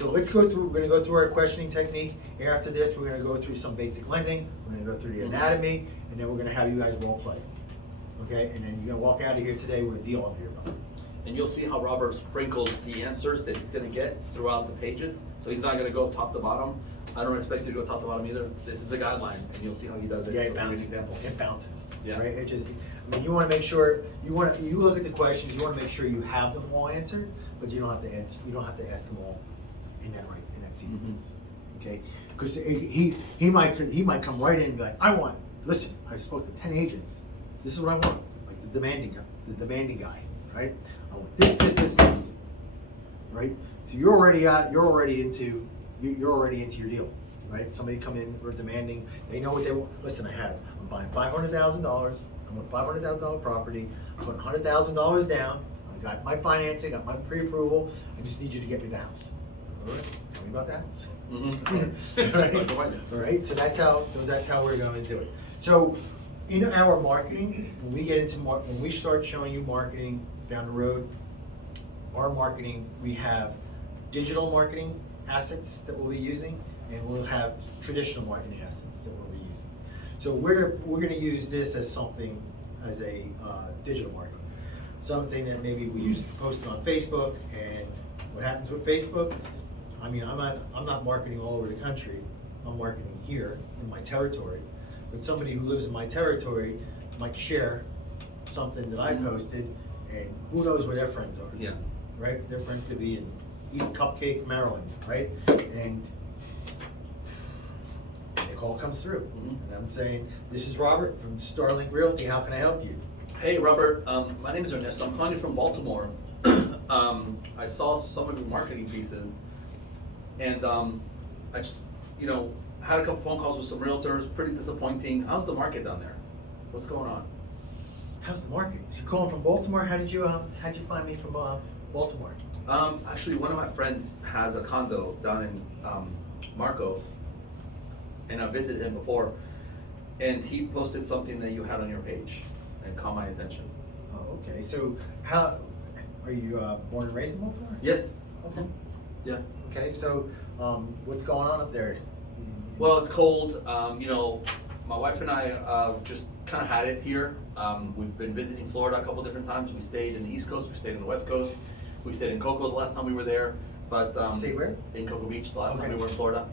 So let's go through, we're gonna go through our questioning technique. After this, we're gonna go through some basic lending, we're gonna go through the anatomy, and then we're gonna have you guys role play. Okay, and then you're gonna walk out of here today with a deal under your belt. And you'll see how Robert sprinkles the answers that he's gonna get throughout the pages. So he's not gonna go top to bottom. I don't expect you to go top to bottom either. This is a guideline, and you'll see how he does it. Yeah, So it give you an bounces. example. It bounces. Yeah. Right. It just. I mean, you want to make sure you look at the questions. You want to make sure you have them all answered, but you don't have to answer. You don't have to ask them all in that sequence. Mm-hmm. Okay. Because he might come right in and be like, listen. I spoke to 10 agents. This is what I want. Like the demanding guy. Right. I want this. Right. So you're already into your deal. Right? Somebody come in, we're demanding, they know what they want. Listen, I'm buying $500,000, I'm a $500,000 property, I'm putting $100,000 down, I got my financing, got my pre-approval, I just need you to get me the house. All right, tell me about the house. Mm-hmm. Right? All right, so that's how we're going to do it. So in our marketing, when we start showing you marketing down the road, our marketing, we have digital marketing assets that we'll be using, and we'll have traditional marketing assets that we'll be using. So we're going to use this as a digital marketing, something that maybe we used to post it on Facebook. And what happens with Facebook? I mean, I'm not marketing all over the country. I'm marketing here in my territory. But somebody who lives in my territory might share something that I posted, and who knows where their friends are? Yeah. Right? Their friends could be in East Cupcake, Maryland, right? And the call comes through, and I'm saying, "This is Robert from Starlink Realty. How can I help you?" Hey Robert, my name is Ernesto. I'm calling you from Baltimore. I saw some of your marketing pieces, and I just, had a couple phone calls with some realtors. Pretty disappointing. How's the market down there? What's going on? How's the market? You calling from Baltimore? How'd you find me from Baltimore? Actually, one of my friends has a condo down in Marco, and I visited him before, and he posted something that you had on your page and caught my attention. Oh, okay. So, how are you born and raised in Baltimore? Yes. Okay. Yeah. Okay. So, what's going on up there? Well, it's cold. My wife and I just kind of had it here. We've been visiting Florida a couple different times. We stayed in the East Coast. We stayed in the West Coast. We stayed in Cocoa the last time we were there. But Stay where? In Cocoa Beach the last time Okay. we were in Florida.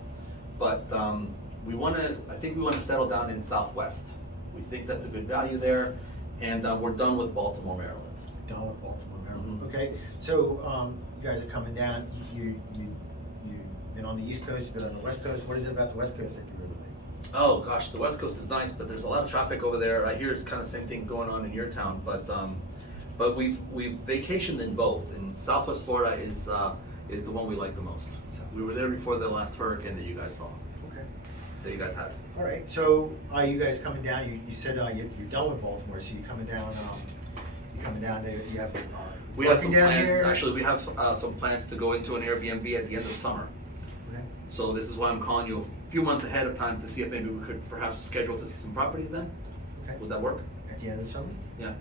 But I think we want to settle down in Southwest. We think that's a good value there, and we're done with Baltimore, Maryland. Done with Baltimore, Maryland. Mhm. Okay. So, you guys are coming down. You've been on the East Coast. You've been on the West Coast. What is it about the West Coast that you really like? Oh gosh, the West Coast is nice, but there's a lot of traffic over there. I hear it's kind of same thing going on in your town, but we've vacationed in both. And Southwest Florida is the one we like the most. We were there before the last hurricane that you guys saw, Okay. that you guys had. All right. So, are you guys coming down? You said you're done with Baltimore, so you're coming down. You're coming down there. You have. We have parking some down plans. here? Actually, we have some plans to go into an Airbnb at the end of summer. Okay. So this is why I'm calling you a few months ahead of time to see if maybe we could perhaps schedule to see some properties then. Okay. Would that work? At the end of the summer? Yeah.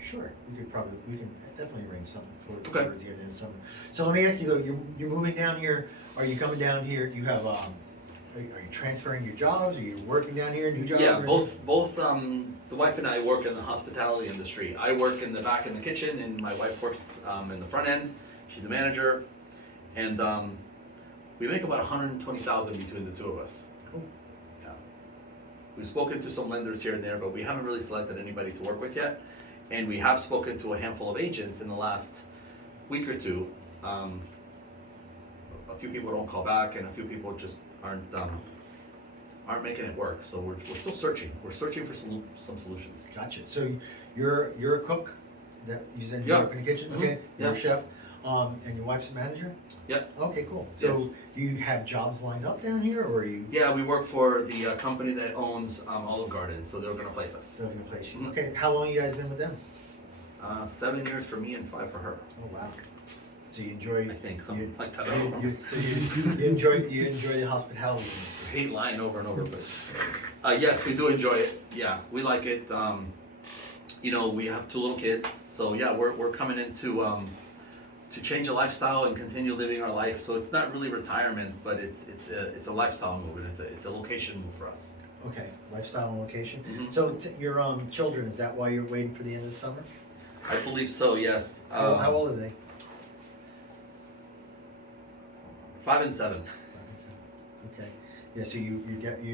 Sure. We can definitely arrange something for Okay. towards the end of the summer. So let me ask you though, you're moving down here. Are you coming down here? You have are you transferring your jobs? Are you working down here? New job? Yeah, or- both the wife and I work in the hospitality industry. I work in the back in the kitchen, and my wife works in the front end. She's a manager, and we make about $120,000 between the two of us. Cool. Yeah. We've spoken to some lenders here and there, but we haven't really selected anybody to work with yet. And we have spoken to a handful of agents in the last week or two. A few people don't call back, and a few people just aren't making it work. So we're still searching. We're searching for some solutions. Gotcha. So you're a cook. That you said you Yeah. work in the kitchen. Mhm. Okay. You're a Yeah. chef. And your wife's a manager. Yep. Okay. Cool. So do you have jobs lined up down here, or are you? Yeah, we work for the company that owns Olive Garden, so they're gonna place us. Still gonna place you. Mhm. Okay. How long you guys been with them? 7 years for me and 5 for her. Oh wow. So you enjoy? I think something like that. So you enjoy the hospitality industry. I hate lying over and over, but yes, we do enjoy it. Yeah, we like it. We have 2 little kids, so yeah, we're coming into to change a lifestyle and continue living our life. So it's not really retirement, but it's a lifestyle move, and it's a location move for us. Okay, lifestyle and location. Mhm. So your children, is that why you're waiting for the end of the summer? I believe so. Yes. How old are they? 5 and 7. Okay. Yeah, so you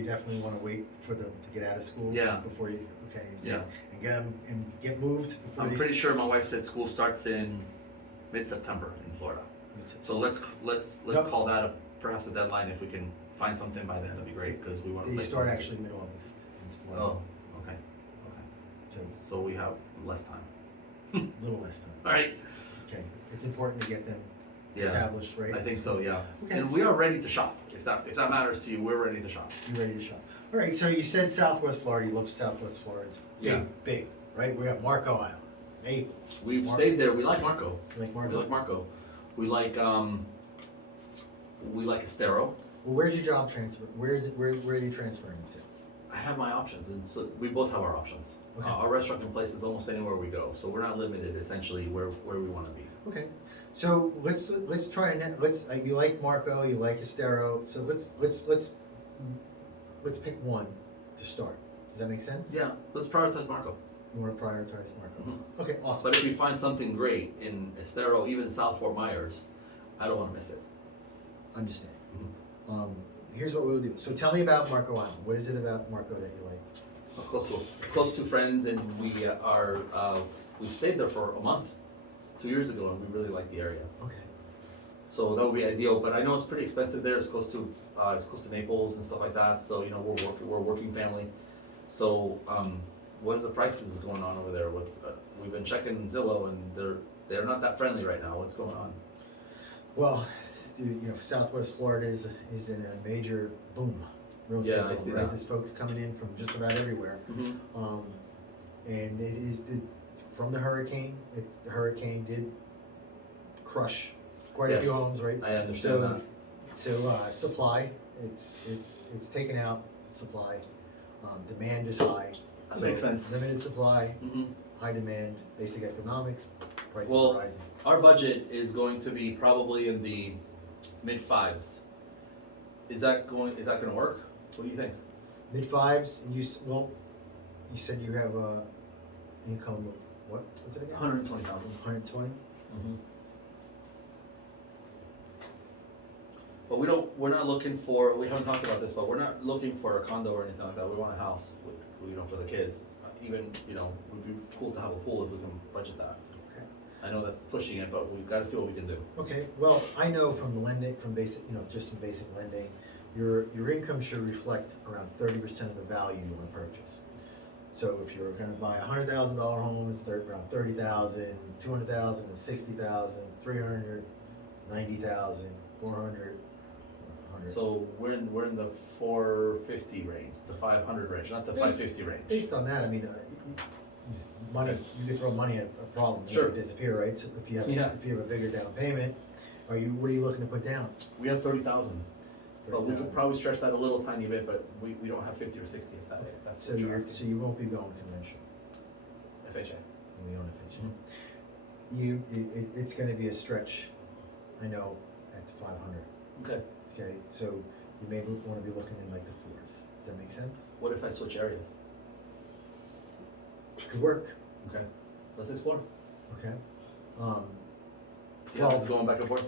definitely want to wait for them to get out of school? Yeah. Before you, okay. Yeah. And get them, and get moved before I'm pretty sure my wife said school starts in mid-September in Florida. So let's Yep. call that perhaps a deadline. If we can find something by then, that'd be great, because we want to. They start actually mid-August in Florida. Oh, okay. So So we have less time. a little less time. All right. Okay, it's important to get them Yeah. established, right? I think so. Yeah. Okay, And we are ready to shop. If that matters to you, we're ready to shop. You ready to shop? All right, so you said Southwest Florida, you love Southwest Florida, it's big, Yeah. big, right? We got Marco Island, Naples. We've stayed there. We like Marco. Like We Marco? like Marco. We like Estero. Well, where's your job transfer? Where are you transferring to? I have my options, and so we both have our options. Okay. Our restaurant can place is almost anywhere we go, so we're not limited essentially where we want to be. Okay, so let's try and you like Marco, you like Estero, so let's pick one to start. Does that make sense? Yeah, let's prioritize Marco. You want to prioritize Marco? Mhm. Okay, awesome. But if we find something great in Estero, even South Fort Myers, I don't want to miss it. Understand. Mhm. Here's what we'll do. So tell me about Marco Island. What is it about Marco that you like? We're close to friends, and we stayed there for a month 2 years ago, and we really like the area. Okay. So that would be ideal. But I know it's pretty expensive there. It's close to Naples and stuff like that. So we're a working family. So what is the prices going on over there? We've been checking Zillow, and they're not that friendly right now. What's going on? Well, Southwest Florida is in a major boom, real estate Yeah, I boom, see right? that. There's folks coming in from just about everywhere. Mm-hmm. And it is from the hurricane. The hurricane did crush quite a few Yes, homes, right? I understand that. So supply, it's taken out supply. Demand is high. That So makes sense. Limited supply, Mm-hmm. high demand, basic economics, prices Well, rising. our budget is going to be probably in the mid-5s. Is that going to work? What do you think? Mid-5s, and you said you have income of what? What's it again? 120,000. 120? Mm-hmm. But we haven't talked about this, but we're not looking for a condo or anything like that. We want a house for the kids. Even, would be cool to have a pool if we can budget that. Okay. I know that's pushing it, but we've got to see what we can do. Okay, well, I know from lending, from basic, just some basic lending, your income should reflect around 30% of the value you want to purchase. So if you're gonna buy a $100,000 home, it's around 30,000, 200,000 is 60,000, 300, 90,000, 400, 100. So we're in the 450 range, the 500 range, not the 550 range. Based on that, I mean, money, you could throw money at a problem, it Sure. would disappear, right? So if you have Yeah. a bigger down payment, what are you looking to put down? We have 30,000. But we 30,000. could probably stretch that a little tiny bit, but we don't have 50 or 60 if that's So what you're asking. so you won't be going conventional, FHA. you'll be on FHA. It's gonna be a stretch, I know, at the 500, Okay. okay? So you may wanna be looking in like the 4s, does that make sense? What if I switch areas? Could work, Okay. Let's explore. okay? See how this is going back and forth?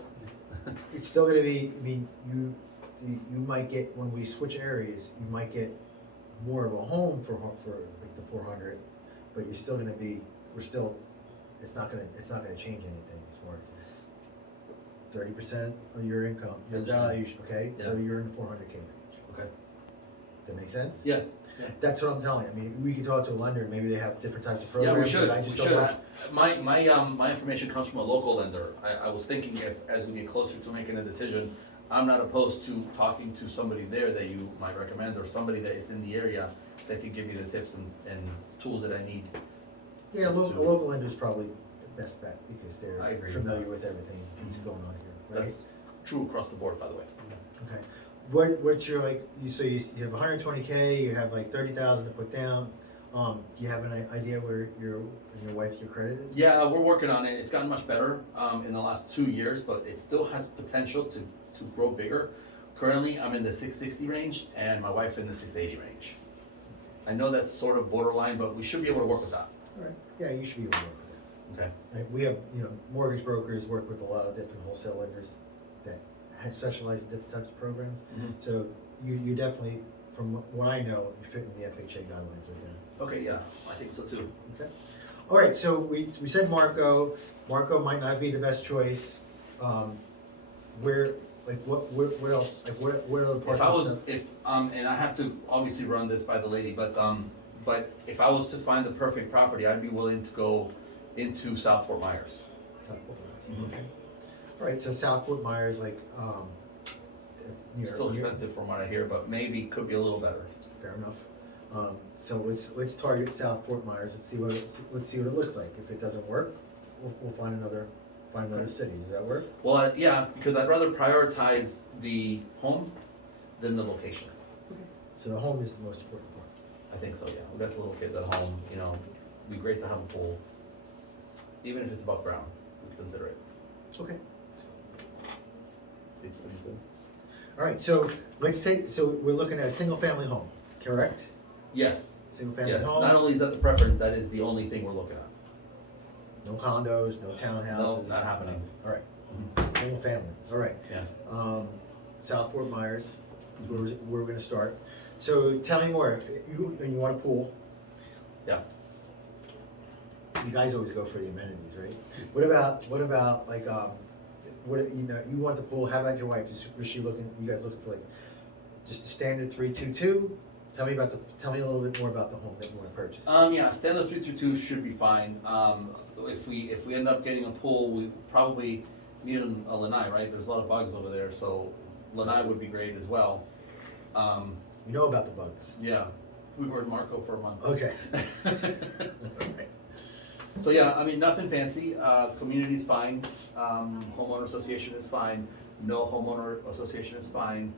It's still gonna be, I mean, you might get, when we switch areas, you might get more of a home for like the 400, but you're still gonna be, it's not gonna change anything as far as 30% of your income, your Understand. value, okay? So Yeah. you're in the 400K range. Okay. Does that make sense? Yeah. That's what I'm telling you. I mean, we can talk to a lender, maybe they have different types of Yeah, programs. we should. but I just We don't should. want- My information comes from a local lender. I was thinking if, as we get closer to making a decision, I'm not opposed to talking to somebody there that you might recommend, or somebody that is in the area that could give me the tips and tools that I need. Yeah, a local lender is probably the best bet because they're I agree with familiar that. with everything that's going on here, right? That's true across the board, by the way. Okay. What's your, like, you have 120K, you have like 30,000 to put down. Do you have an idea where your credit is? Yeah, we're working on it. It's gotten much better in the last 2 years, but it still has potential to grow bigger. Currently, I'm in the 660 range, and my wife in the 680 range. I know that's sort of borderline, but we should be able to work with that. All right, yeah, you should be able to work with that. Okay. Like, we have, mortgage brokers work with a lot of different wholesale lenders that have specialized in different types of programs. Mhm. So you definitely, from what I know, you fit in the FHA guidelines right there. Okay, yeah, I think so too. Okay. All right, so we said Marco. Marco might not be the best choice. What else? Like, what other parts If I of was, stuff? and I have to obviously run this by the lady, but if I was to find the perfect property, I'd be willing to go into South Fort Myers. South Fort Myers. Mhm. Okay. All right, so South Fort Myers, like, it's near. Still expensive from what I hear, but maybe could be a little better. Fair enough. So let's target South Fort Myers. Let's see what it looks like. If it doesn't work, we'll find another city. Does that work? Well, yeah, because I'd rather prioritize the home than the location. Okay. So the home is the most important part. I think so, yeah. We got the little kids at home, it'd be great to have a pool. Even if it's above ground, we'd consider it. Okay. See, what do you think? All right, so we're looking at a single family home, correct? Yes, Single family yes. home. Not only is that the preference, that is the only thing we're looking at. No condos, no townhouses. No, not happening. All right, Mhm. single family. All right. Yeah. South Fort Myers is where we're going to start. So tell me more. You want a pool? Yeah. You guys always go for the amenities, right? What about like you want the pool? How about your wife? Was she looking? You guys looking for like just a standard 322? Tell me a little bit more about the home that you want to purchase. Yeah, standard 322 should be fine. If we end up getting a pool, we probably need a lanai, right? There's a lot of bugs over there, so lanai would be great as well. You know about the bugs. Yeah, we were in Marco for a month. Okay. So yeah, I mean, nothing fancy. Community's fine. Homeowner association is fine. No homeowner association is fine.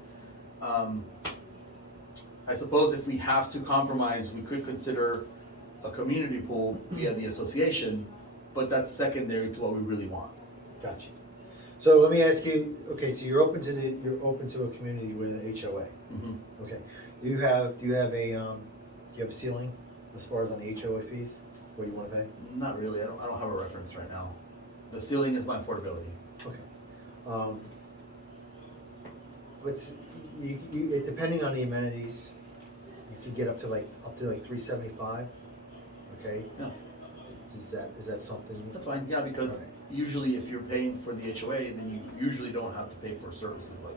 I suppose if we have to compromise, we could consider a community pool via the association, but that's secondary to what we really want. Gotcha. So let me ask you. Okay, so you're open to a community with an HOA. Mm-hmm. Okay. Do you have a ceiling as far as on the HOA fees? What you want to pay? Not really. I don't have a reference right now. The ceiling is my affordability. Okay. Depending on the amenities, you could get up to like 375. Okay. Yeah, Is that something? that's fine. Yeah, because Alright. usually if you're paying for the HOA, then you usually don't have to pay for services like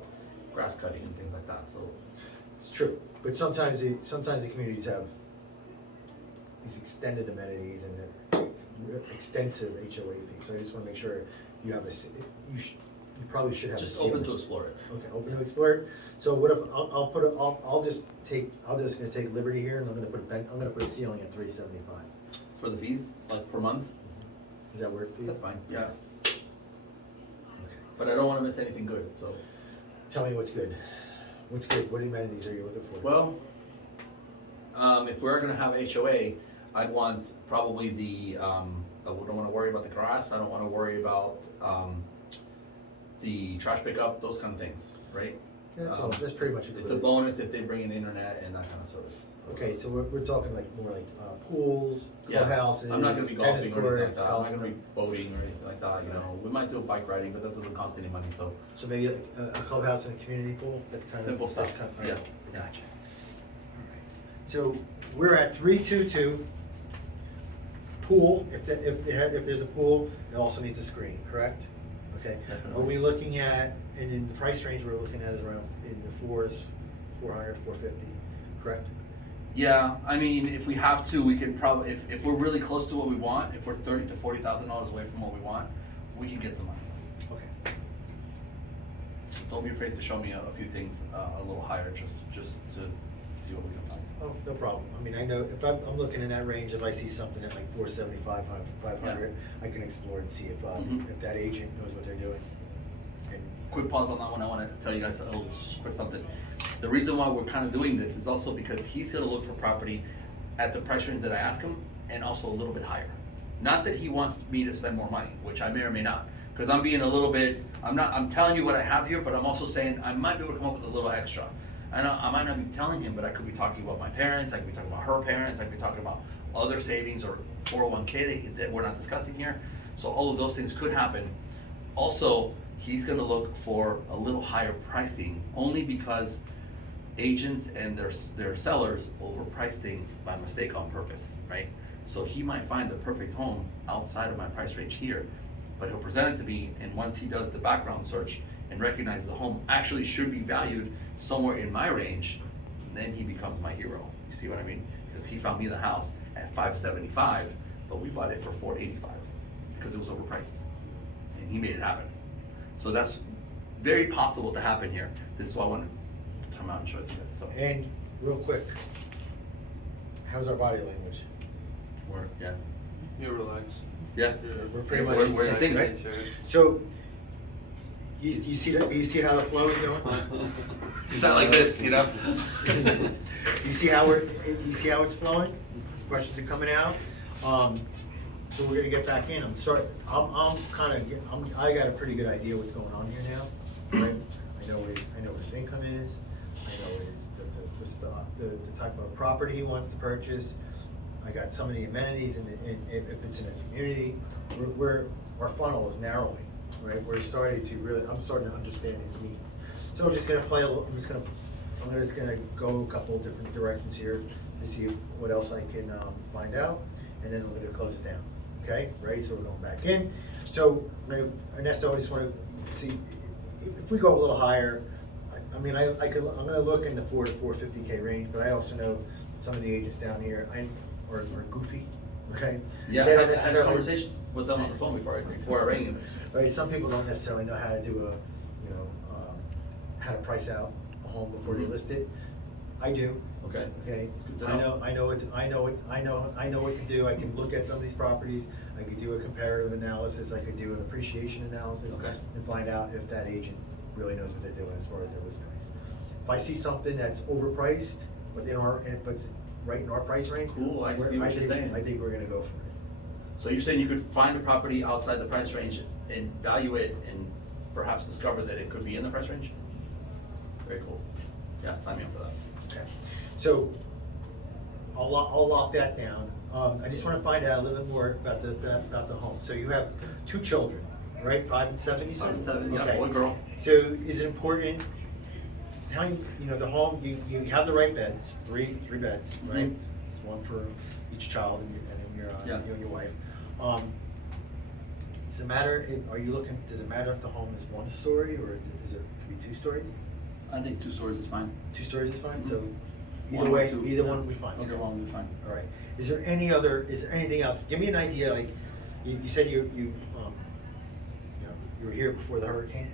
grass cutting and things like that. So It's true, but sometimes the communities have these extended amenities and extensive HOA fees. So I just want to make sure you have you probably should have just a ceiling. open to explore it. Okay, open to explore it. So what if I'll just gonna take liberty here, and I'm gonna put a ceiling at 375. For the fees, like per month, Does that work for you? that's fine. Yeah, Okay. but I don't want to miss anything good. So Tell me what's good. What's good? What amenities are you looking for? well, if we're gonna have HOA, I'd want probably the. I don't want to worry about the grass. I don't want to worry about the trash pickup. Those kind of things, right? Yeah, that's pretty much It's a included. bonus if they bring in internet and that kind of service. Okay, so we're talking like more like pools, Yeah, clubhouses, I'm not gonna be tennis golfing or anything like courts, that. I'm golf. not gonna be boating or anything like that. You know, we might do a bike riding, but that doesn't cost any money. So So maybe like a clubhouse and a community pool. That's kind Simple of stuff, That's yeah. Gotcha. All right. So we're at 322. Pool. If there's a pool, it also needs a screen. Correct. Okay. Definitely. Are we looking at, and in the price range we're looking at is around in the 400, 450. Correct. yeah, I mean, if we have to, we can probably if we're really close to what we want, if we're $30,000 to $40,000 away from what we want, we can get some money. Okay. Don't be afraid to show me a few things a little higher, just to see what we can find. Oh, no problem. I mean, I know if I'm looking in that range, if I see something at like 475, 500, I can explore and see if Mhm. if that agent knows what they're doing. And Quick pause on that one. I want to tell you guys a little quick something. The reason why we're kind of doing this is also because he's going to look for property at the price range that I ask him, and also a little bit higher. Not that he wants me to spend more money, which I may or may not, because I'm being a little bit, I'm telling you what I have here, but I'm also saying I might be able to come up with a little extra. I might not be telling him, but I could be talking about my parents, I could be talking about her parents, I could be talking about other savings or 401k that we're not discussing here. So all of those things could happen. Also, he's gonna look for a little higher pricing, only because agents and their sellers overprice things by mistake on purpose, right? So he might find the perfect home outside of my price range here, but he'll present it to me, and once he does the background search and recognizes the home actually should be valued somewhere in my range, then he becomes my hero. You see what I mean? Because he found me the house at $575, but we bought it for $485 because it was overpriced, and he made it happen. So that's very possible to happen here. This is why I want to come out and show it to you guys. So And real quick, how's our body language? yeah, You relax. yeah. We're pretty much We're in sync, right? So, you see how the flow is going? It's not like this, you know. You see how it's flowing? Questions are coming out. So we're gonna get back in. I got a pretty good idea what's going on here now, right? I know what his income is. I know the stuff, the type of property he wants to purchase. I got some of the amenities and if it's in a community, our funnel is narrowing, right? I'm starting to understand his needs. So I'm just gonna I'm just gonna go a couple of different directions here to see what else I can find out, and then we're gonna close it down. Okay, ready? So we're going back in. So Ernesto, I just want to see if we go a little higher. I'm gonna look in the 4 to 450K range, but I also know some of the agents down here are goofy. Okay. Yeah, They I don't had a necessarily- conversation with them on the phone before I rang him. Right, some people don't necessarily know how to do how to price out a home before they Mhm. list it. I do. Okay. Okay. It's good to know. I know what to do. I can look at some of these properties. I could do a comparative analysis. I could do an appreciation analysis. Okay. And find out if that agent really knows what they're doing as far as their list price. If I see something that's overpriced, but it's right in our price range. Cool, I see what you're saying. I think we're gonna go for it. So you're saying you could find a property outside the price range and value it and perhaps discover that it could be in the price range? Very cool. Yeah, sign me up for that. Okay, so I'll lock that down. I just want to find out a little bit more about the home. So you have 2 children, right? 5 and 7, you said? 5 and 7, yeah, Okay. boy, girl. So is it important, the home, you have the right beds, three beds, right? Mhm. It's one for each child and Yeah. you and your wife. Does it matter if the home is 1 story or could be 2 stories? I think 2 stories is fine. 2 stories is fine, so Mhm. either One or way, two, either yeah. one will be fine. Either Okay. one will be fine. All right. Is there anything else? Give me an idea, like, you said you were here before the hurricane?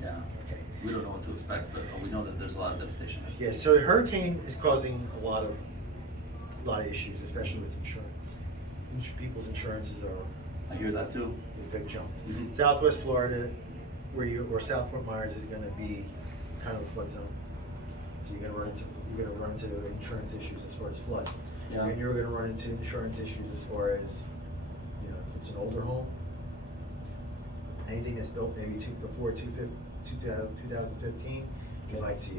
Yeah. Okay. We don't know what to expect, but we know that there's a lot of devastation. Yeah, so the hurricane is causing a lot of issues, especially with insurance. People's insurances are I hear that too. a big jump. Mhm. Southwest Florida, where South Fort Myers is gonna be kind of a flood zone. So you're gonna run into insurance issues as far as flood. Yeah. And you're gonna run into insurance issues as far as, if it's an older home, anything that's built maybe before 2015, you might see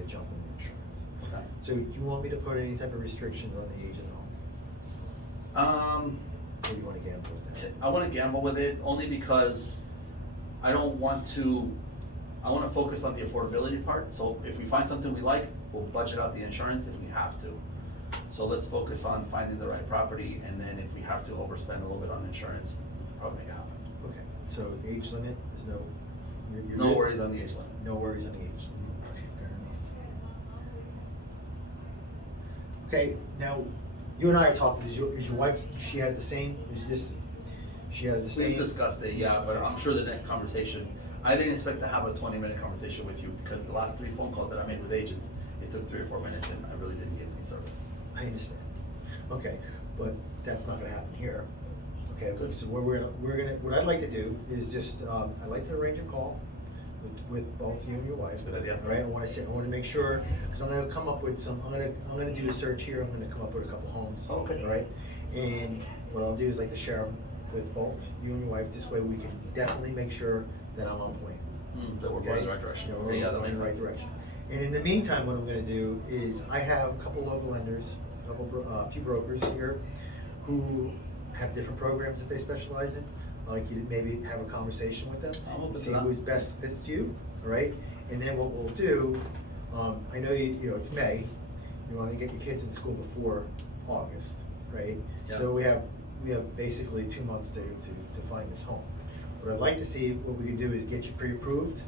a jump in insurance. Okay. So you want me to put any type of restrictions on the age of the home? Or do you wanna gamble with that? I want to gamble with it only because I want to focus on the affordability part. So if we find something we like, we'll budget out the insurance if we have to. So let's focus on finding the right property, and then if we have to overspend a little bit on insurance, we'll probably make it happen. Okay, so age limit is you're No good? worries on the age limit. No worries on the age limit. Okay, fair enough. Okay, now, you and I are talking, is your wife, she has the same? We've discussed it, yeah, but I'm sure the next conversation, I didn't expect to have a 20-minute conversation with you because the last 3 phone calls that I made with agents, it took 3 or 4 minutes and I really didn't get any service. I understand. Okay, but that's not gonna happen here. Okay, Good. so what I'd like to do is just, I'd like to arrange a call with both you and your wife. Good idea. All right, I want to make sure, because I'm going to come up with I'm going to do a search here, I'm going to come up with a couple homes. Okay. All right, and what I'll do is like to share them with both you and your wife, this way we can definitely make sure that I'm on point. That we're going in the right direction. Yeah, we're Yeah, that going makes in the right sense. direction. And in the meantime, what I'm gonna do is, I have a couple local lenders, a few brokers here who have different programs that they specialize in. I'd like you to maybe have a conversation with them, I'm open to see that. who's best fits you, all right? And then what we'll do, I know you know, it's May, you wanna get your kids in school before August, right? Yeah. So we have basically 2 months to find this home. What I'd like to see, what we can do is get you pre-approved,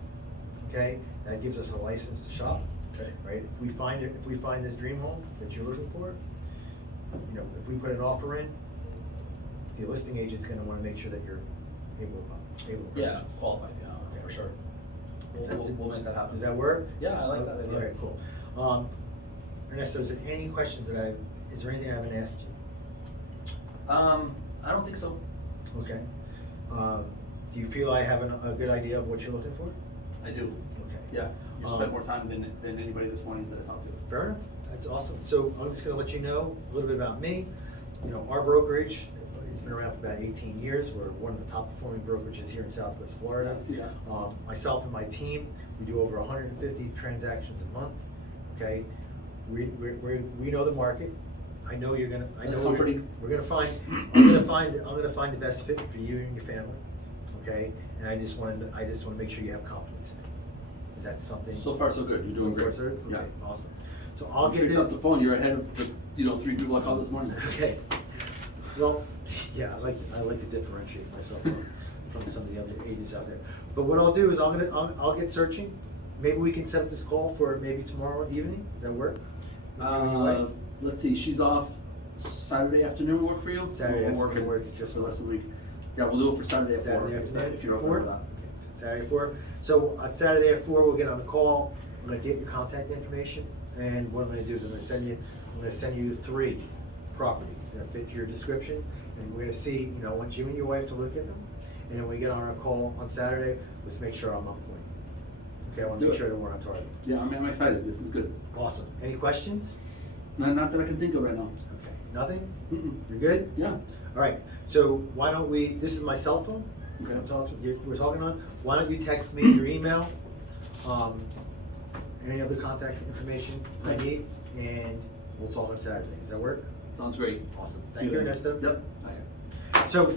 okay? That gives us a license to shop, Okay. right? If we find this dream home that you're looking for, you know, if we put an offer in, the listing agent's gonna wanna make sure that you're able to Yeah, purchase. qualified, yeah, for sure. We'll make that happen. Does that work? Yeah, I like that idea. All right, cool. Ernesto, is there any questions is there anything I haven't asked you? I don't think so. Okay. Do you feel I have a good idea of what you're looking for? I do. Okay. Yeah, you spent more time than anybody this morning that I talked to. Fair enough. That's awesome. So I'm just gonna let you know a little bit about me. You know, our brokerage, it's been around for about 18 years. We're one of the top performing brokerages here in Southwest Florida. I see that. Myself and my team, we do over 150 transactions a month, okay? We know the market. I know you're gonna, I That's know comforting. we're gonna find, I'm gonna find the best fit for you and your family, okay? And I just wanna make sure you have confidence in it. Is that something? So far, so good. You're doing So far, great. so good? Yeah. Okay, awesome. So I'll You get picked up this. the phone. You're ahead of the 3 people I called this morning. Okay. Well, yeah, I like to differentiate myself from some of the other agents out there. But what I'll do is I'll get searching. Maybe we can set up this call for maybe tomorrow evening. Does that work? Let's see. She's off Saturday afternoon. Work for you? Saturday We're afternoon working works just for the rest of the fine. week. Yeah, we'll do it for Saturday at 4. Saturday afternoon, if you're open 4? for that. Saturday at 4. So Saturday at 4, we'll get on the call. I'm gonna get your contact information, and what I'm gonna do is I'm gonna send you 3 properties that fit your description, and we're gonna see, you know, I want you and your wife to look at them, and then we get on our call on Saturday. Let's make sure I'm on point. Okay, I Let's wanna do make it. sure that we're on target. Yeah, I'm excited. This is good. Awesome. Any questions? Not that I can think of right now. Okay. Nothing? Mm-mm. You're good? Yeah. All right, so why don't we, this is my cell phone, Okay. we're talking on, why don't you text me your email, any other contact information I need, and we'll talk on Saturday. Does that work? Sounds great. Awesome. See Thank you, then. Ernesto. Yep. Okay. So,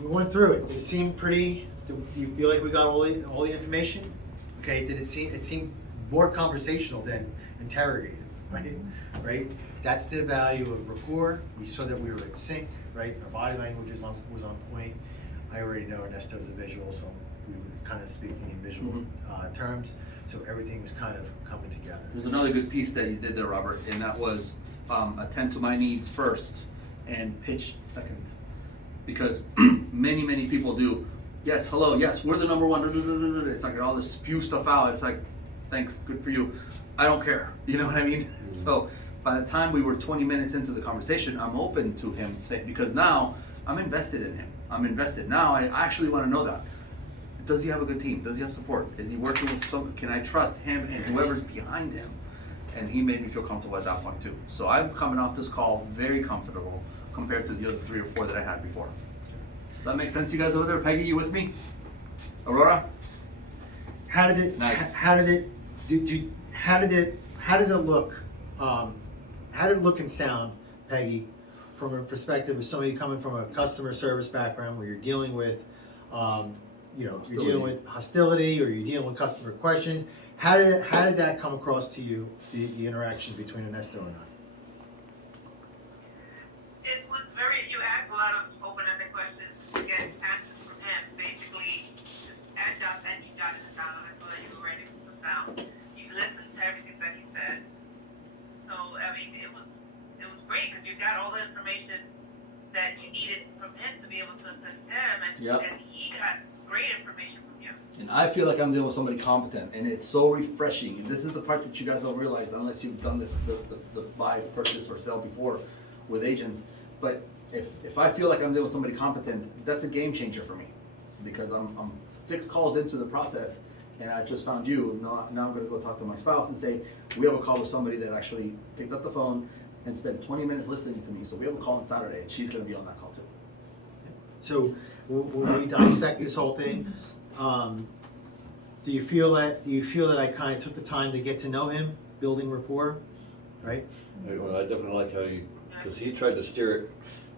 we went through it. Did it seem pretty, do you feel like we got all the information? Okay, did it seemed more conversational than interrogated, right? Right? That's the value of rapport. We saw that we were in sync, right? Our body language was on point. I already know Ernesto's a visual, so we were kind of speaking in visual terms. So everything was kind of coming together. There's another good piece that you did there, Robert, and that was attend to my needs first and pitch second. Because many people do, yes, hello, yes, we're the number one. It's like all this spew stuff out. It's like, thanks, good for you. I don't care. You know what I mean? So by the time we were 20 minutes into the conversation, I'm open to him because now I'm invested in him. I'm invested. Now I actually want to know that. Does he have a good team? Does he have support? Is he working with someone? Can I trust him and whoever's behind him? And he made me feel comfortable at that point too. So I'm coming off this call very comfortable compared to the other 3 or 4 that I had before. Does that make sense, you guys over there? Peggy, you with me? Aurora? How did it? Nice. How did it? How did it look? How did it look and sound, Peggy, from a perspective of somebody coming from a customer service background where you're dealing with, you're dealing with hostility or you're dealing with customer questions? How did that come across to you? The interaction between Ernesto and I. It was very, you asked a lot of open-ended questions to get answers from him. Basically, and you jotted them down, and I saw that you were writing them down. You listened to everything that he said. So, I mean, it was great because you got all the information that you needed from him to be able to assist him, and he got great information from you. And I feel like I'm dealing with somebody competent, and it's so refreshing. And this is the part that you guys don't realize unless you've done this, the buy, purchase, or sell before with agents. But if I feel like I'm dealing with somebody competent, that's a game changer for me, because I'm 6 calls into the process, and I just found you. Now I'm gonna go talk to my spouse and say, we have a call with somebody that actually picked up the phone and spent 20 minutes listening to me. So we have a call on Saturday, and she's gonna be on that call too. So when we dissect this whole thing, do you feel that I kind of took the time to get to know him, building rapport, right? Well, I definitely like how you, because he tried to steer it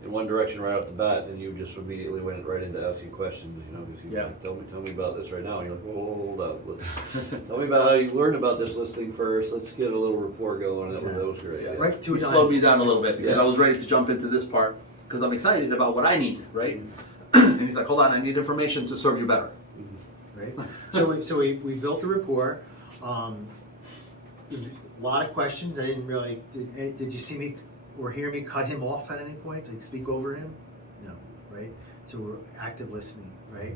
in one direction right off the bat, and you just immediately went right into asking questions, you know, because he's Yeah. like, tell me about this right now. And you're like, whoa, hold up, tell me about how you learned about this listing first. Let's get a little rapport going. That was great. Yeah. Right to He a dime. slowed me down a little bit because Yes. I was ready to jump into this part because I'm excited about what I need, right? And he's like, hold on, I need information to serve you better. Right? So we built the rapport. A lot of questions. I didn't really. Did you see me or hear me cut him off at any point? Like speak over him? No. Right? So we're active listening. Right?